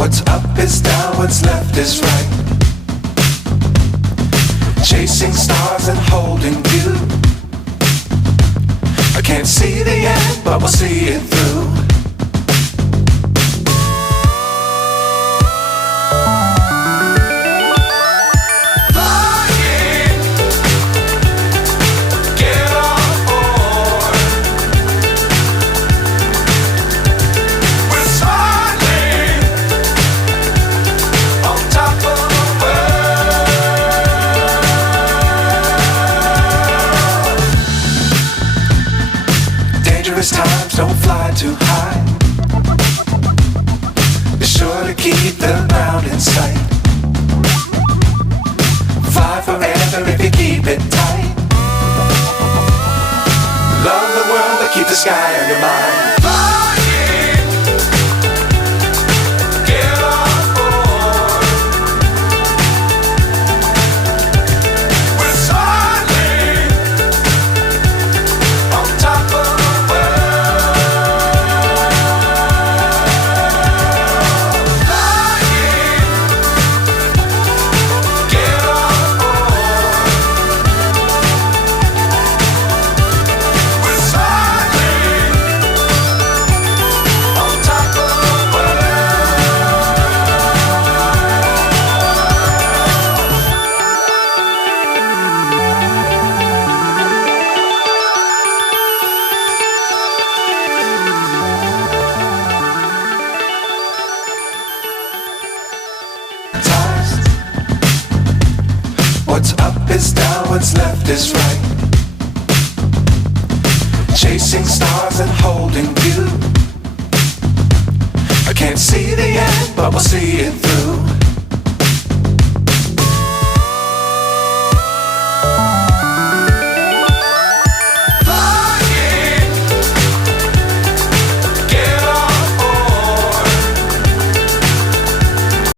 What's up is down, what's left is right. Chasing stars and holding you. I can't see the end, but we'll see it through. Dangerous times, don't fly too high. Be sure to keep the ground in sight. Fly forever if you keep it tight. Love the world, but keep the sky on your mind. What's up is down, what's left is right. Chasing stars and holding you. I can't see the end, but we'll see it through.